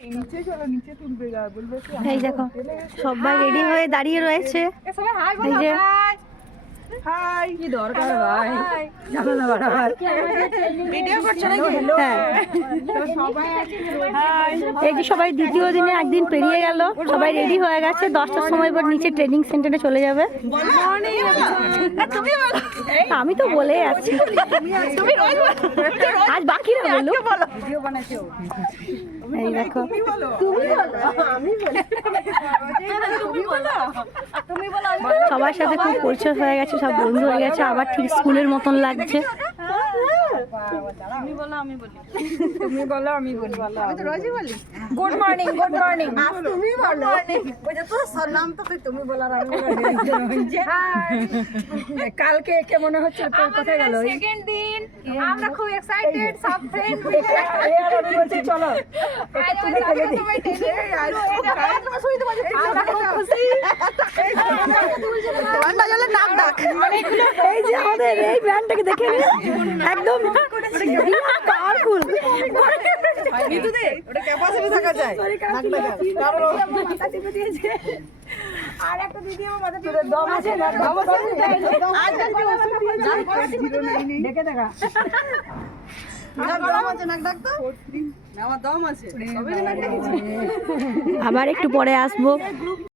এই দেখো সবাই রেডি হয়ে দাঁড়িয়ে রয়েছে। এই যে এই যে সবাই দ্বিতীয় দিনে একদিন পেরিয়ে গেল, সবাই রেডি হয়ে গেছে। 10টার সময় পর নিচে ট্রেনিং সেন্টারে চলে যাবে। আমি তো বলে আছি, আজ বাকি না বলো। এই দেখো সবার সাথে খুব পরিচয় হয়ে গেছে, সব বন্ধু হয়ে গেছে, আবার ঠিক স্কুলের মতন লাগছে। Good morning, good morning. তুমি বলো, নাম তো তুমি বলো আর আমি কালকে কে মনে হচ্ছে কোথায় গেল? সেকেন্ড দিন আমরা খুব এক্সাইটেড, সব ফ্রেন্ড বলছি চলো এই যে আমাদের এই ব্যান্ডটাকে দেখে একদম পাওয়ারফুল। আর একটা দিদি আমার মাথা টিপে দম আছে না, দম আছে দেখে দেখা আবার একটু পরে আসবো।